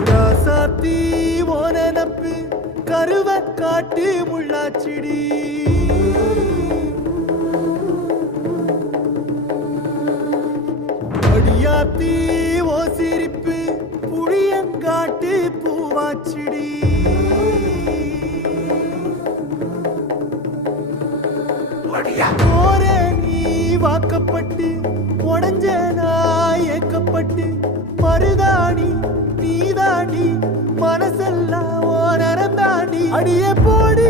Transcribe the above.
ராசாத்தி ஓன நப்பு கருவ காட்டு முள்ளாச்சிடி அடியாத்தி ஓ சிரிப்பு புளியங்காட்டு பூவாச்சிடி போற நீ வாக்கப்பட்டு உடஞ்ச நாய் ஏக்கப்பட்டு மருதாணி நீதாண்டி மனசெல்லாம் ஓ நரந்தாண்டி அடியே போடி